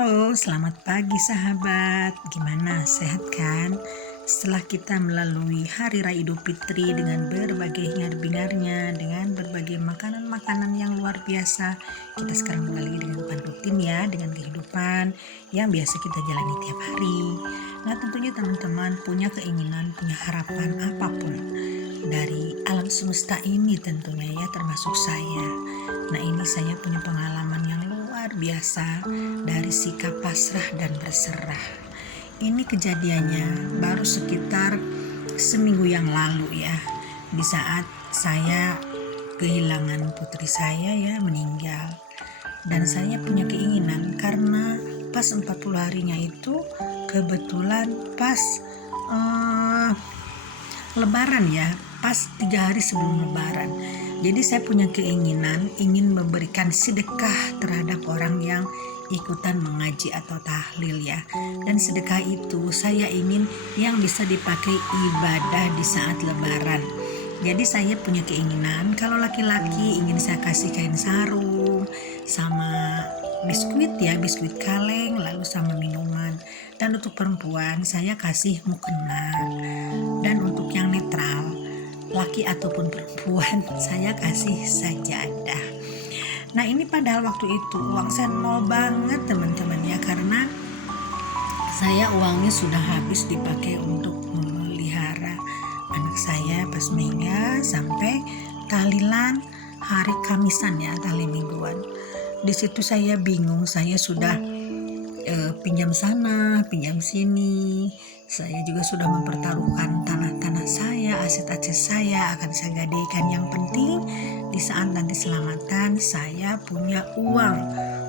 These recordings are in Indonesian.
Halo, selamat pagi sahabat. Gimana, sehat kan? Setelah kita melalui Hari Raya Idul Fitri dengan berbagai hingar-bingarnya, dengan berbagai makanan-makanan yang luar biasa, kita sekarang kembali dengan kehidupan rutin ya, dengan kehidupan yang biasa kita jalani tiap hari. Nah, tentunya teman-teman punya keinginan, punya harapan apapun dari alam semesta ini tentunya ya, termasuk saya. Nah, ini saya punya pengalaman yang luar biasa dari sikap pasrah dan berserah. Ini kejadiannya baru sekitar seminggu yang lalu ya, di saat saya kehilangan putri saya ya, meninggal. Dan saya punya keinginan karena pas 40 harinya itu kebetulan pas Lebaran ya, pas 3 hari sebelum Lebaran. Jadi saya punya keinginan ingin memberikan sedekah terhadap orang yang ikutan mengaji atau tahlil ya. Dan sedekah itu saya ingin yang bisa dipakai ibadah di saat Lebaran. Jadi saya punya keinginan kalau laki-laki ingin saya kasih kain sarung sama biskuit ya, biskuit kaleng, lalu sama minuman. Dan untuk perempuan saya kasih mukena. Dan untuk yang netral, laki ataupun perempuan, saya kasih sajadah. Nah, ini padahal waktu itu uang saya nol banget teman-teman ya, karena saya uangnya sudah habis dipakai untuk memelihara anak saya pas meninggal sampai tahlilan hari Kamisan ya, tahlilan mingguan. Di situ saya bingung, saya sudah pinjam sana, pinjam sini. Saya juga sudah mempertaruhkan tanah-tanah saya, aset-aset saya akan saya gadaikan. Yang penting di saat nanti selamatan saya punya uang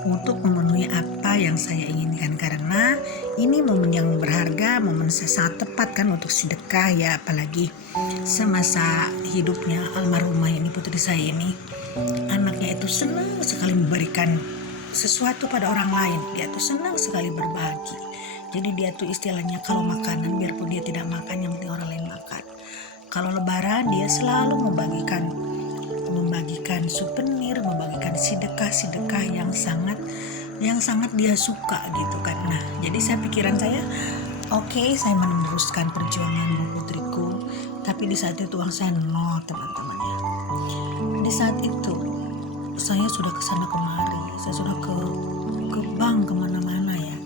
untuk memenuhi apa yang saya inginkan, karena ini momen yang berharga, momen saya sangat tepat kan untuk sedekah ya, apalagi semasa hidupnya almarhumah ini, putri saya ini, anaknya itu senang sekali memberikan sesuatu pada orang lain. Dia tuh senang sekali berbagi. Jadi dia tuh istilahnya kalau makanan, biarpun dia tidak makan, yang penting orang lain makan. Kalau Lebaran dia selalu membagikan souvenir, membagikan sedekah yang sangat dia suka gitu kan. Nah, jadi pikiran saya, oke, saya meneruskan perjuangan putriku. Tapi di saat itu uang saya nol teman-teman ya. Di saat itu saya sudah kesana kemari, saya sudah ke bank kemana-mana ya,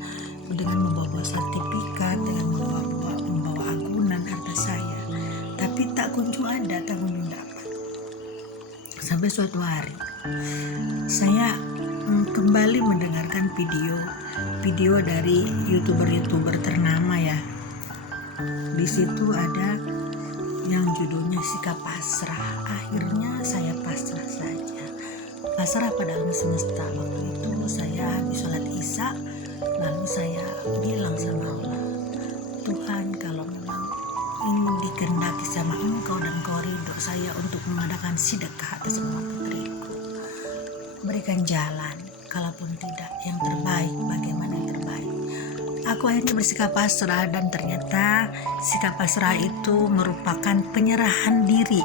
dengan membawa sertifikat, dengan membawa agunan harta saya, tapi tak kunjung ada, tak kunjung dapat. Sampai suatu hari saya kembali mendengarkan video dari youtuber ternama ya. Di situ ada yang judulnya sikap pasrah. Akhirnya saya pasrah saja, pasrah pada alam semesta. Waktu itu saya habis sholat isya, lalu saya bilang sama Allah, Tuhan, kalau memang ini dikehendaki sama Engkau dan Engkau ridho saya untuk mengadakan sedekah atas semua putriku, berikan jalan. Kalaupun tidak, yang terbaik, bagaimana yang terbaik. Aku akhirnya bersikap pasrah, dan ternyata sikap pasrah itu merupakan penyerahan diri.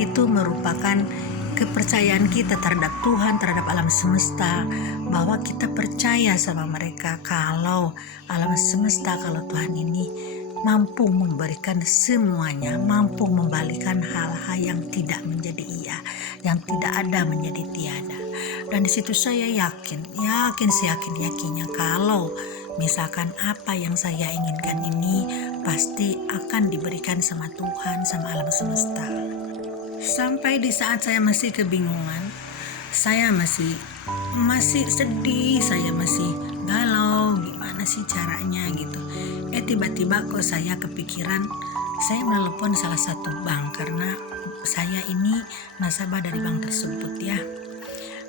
Itu merupakan kepercayaan kita terhadap Tuhan, terhadap alam semesta, bahwa kita percaya sama mereka kalau alam semesta, kalau Tuhan ini mampu memberikan semuanya, mampu membalikan hal-hal yang tidak menjadi iya, yang tidak ada menjadi tiada. Dan di situ saya yakinnya kalau misalkan apa yang saya inginkan ini pasti akan diberikan sama Tuhan, sama alam semesta. Sampai di saat saya masih kebingungan, saya masih sedih, saya masih galau, gimana sih caranya gitu. Tiba-tiba kok saya kepikiran, saya menelepon salah satu bank karena saya ini nasabah dari bank tersebut ya.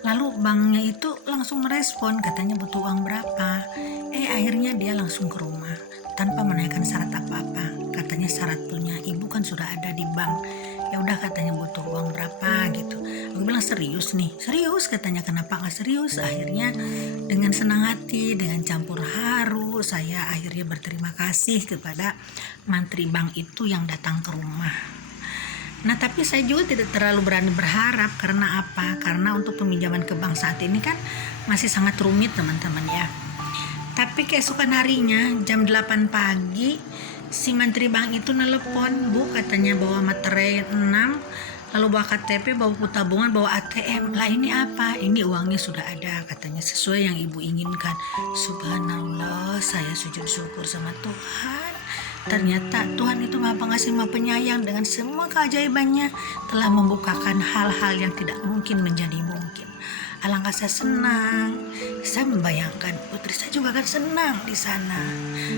Lalu banknya itu langsung merespon, katanya butuh uang berapa. Akhirnya dia langsung ke rumah tanpa menanyakan syarat apa-apa. Katanya syarat punya ibu kan sudah ada di bank. Ya udah, katanya butuh uang berapa gitu. Aku bilang serius nih, serius katanya. Kenapa nggak serius? Akhirnya dengan senang hati, dengan campur haru, saya akhirnya berterima kasih kepada mantri bank itu yang datang ke rumah. Nah, tapi saya juga tidak terlalu berani berharap. Karena apa? Karena untuk peminjaman ke bank saat ini kan masih sangat rumit teman-teman ya. Tapi keesokan harinya jam 8 pagi si menteri bank itu nelpon, Bu, katanya bawa materai 6, lalu bawa KTP, bawa buku tabungan, bawa ATM. Lah ini apa? Ini uangnya sudah ada, katanya sesuai yang ibu inginkan. Subhanallah, saya sujud syukur sama Tuhan. Ternyata Tuhan itu Maha Pengasih, Maha Penyayang, dengan semua keajaibannya telah membukakan hal-hal yang tidak mungkin menjadi mungkin. Alangkah saya senang. Saya membayangkan putri saya juga akan senang di sana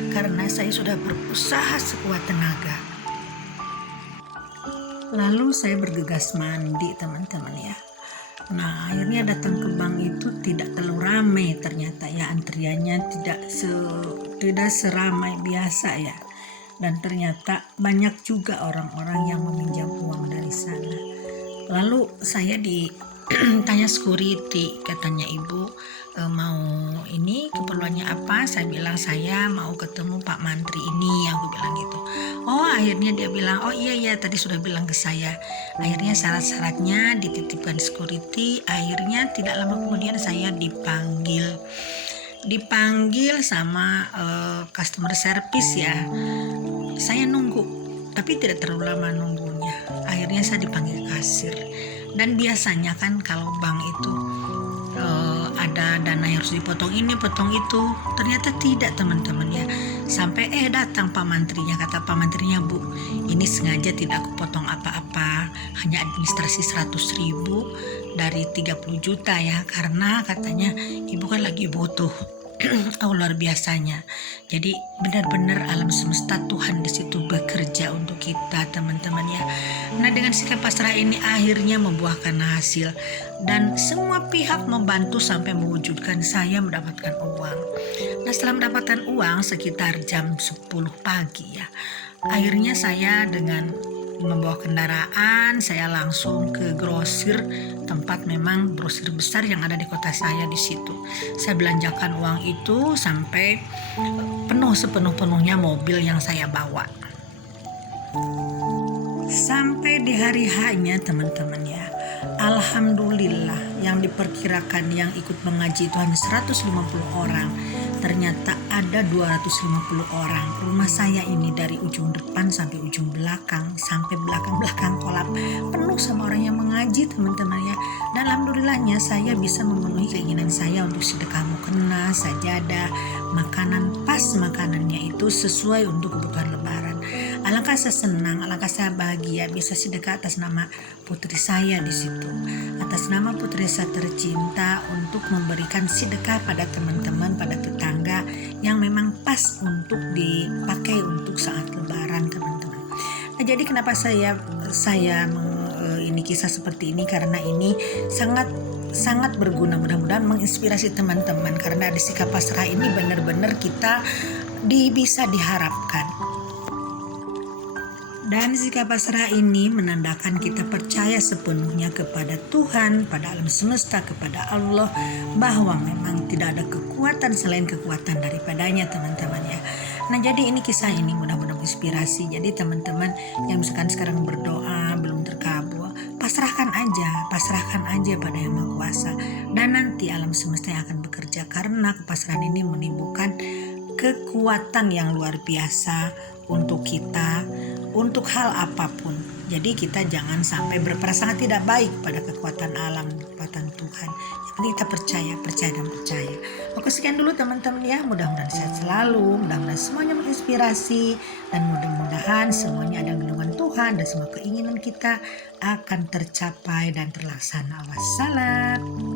karena saya sudah berusaha sekuat tenaga. Lalu saya bergegas mandi, teman-teman ya. Nah, akhirnya datang ke bank itu tidak terlalu ramai ternyata ya, antriannya tidak seramai biasa ya. Dan ternyata banyak juga orang-orang yang meminjam uang dari sana. Lalu saya tanya security, katanya ibu mau ini keperluannya apa? Saya bilang saya mau ketemu Pak Mantri ini, aku bilang gitu. Oh, akhirnya dia bilang, oh iya tadi sudah bilang ke saya. Akhirnya syarat-syaratnya dititipkan security. Akhirnya tidak lama kemudian saya dipanggil sama customer service ya. Saya nunggu, tapi tidak terlalu lama nunggunya. Akhirnya saya dipanggil kasir. Dan biasanya kan kalau bank itu ada dana yang harus dipotong ini, potong itu. Ternyata tidak, teman-teman ya. Sampai datang Pak Mantrinya. Kata Pak Mantrinya, Bu, ini sengaja tidak aku potong apa-apa, hanya administrasi 100.000 dari 30 juta ya. Karena katanya ibu kan lagi butuh. Oh, luar biasanya. Jadi benar-benar alam semesta Tuhan di situ bekerja untuk kita, teman-teman ya. Nah, dengan sikap pasrah ini akhirnya membuahkan hasil dan semua pihak membantu sampai mewujudkan saya mendapatkan uang. Nah, setelah mendapatkan uang sekitar jam 10 pagi ya, akhirnya saya dengan membawa kendaraan, saya langsung ke grosir, tempat memang grosir besar yang ada di kota saya di situ. Saya belanjakan uang itu sampai penuh sepenuh-penuhnya mobil yang saya bawa. Sampai di hari H-nya, teman-teman ya. Alhamdulillah, yang diperkirakan yang ikut mengaji itu hanya 150 orang. Ternyata ada 250 orang. Rumah saya ini dari ujung depan sampai ujung belakang, sampai belakang-belakang kolam penuh sama orang yang mengaji, teman-teman ya. Dan alhamdulillahnya saya bisa memenuhi keinginan saya untuk sedekah mukena, sajadah, makanan, pas makanannya itu sesuai untuk kebutuhan lebaran. Alangkah saya senang, alangkah saya bahagia bisa sedekah atas nama putri saya di situ, atas nama putri saya tercinta, untuk memberikan sedekah pada teman-teman, pada tetangga yang memang pas untuk dipakai untuk saat lebaran, teman-teman. Nah, jadi kenapa saya ini kisah seperti ini, karena ini sangat berguna, mudah-mudahan menginspirasi teman-teman, karena di sikap pasrah ini benar-benar kita bisa diharapkan. Dan sikap pasrah ini menandakan kita percaya sepenuhnya kepada Tuhan, pada alam semesta, kepada Allah, bahwa memang tidak ada kekuatan selain kekuatan daripadanya, teman-teman ya. Nah, jadi ini kisah ini mudah-mudahan menginspirasi. Jadi teman-teman yang misalkan sekarang berdoa belum terkabul, pasrahkan aja pada Yang Maha Kuasa, dan nanti alam semesta yang akan bekerja, karena kepasrahan ini menimbulkan kekuatan yang luar biasa untuk kita, untuk hal apapun. Jadi kita jangan sampai berprasangka tidak baik pada kekuatan alam, kekuatan Tuhan. Yang penting kita percaya. Oke, sekian dulu teman-teman ya. Mudah-mudahan sehat selalu, mudah-mudahan semuanya menginspirasi, dan mudah-mudahan semuanya ada lindungan Tuhan dan semua keinginan kita akan tercapai dan terlaksana. Wassalam.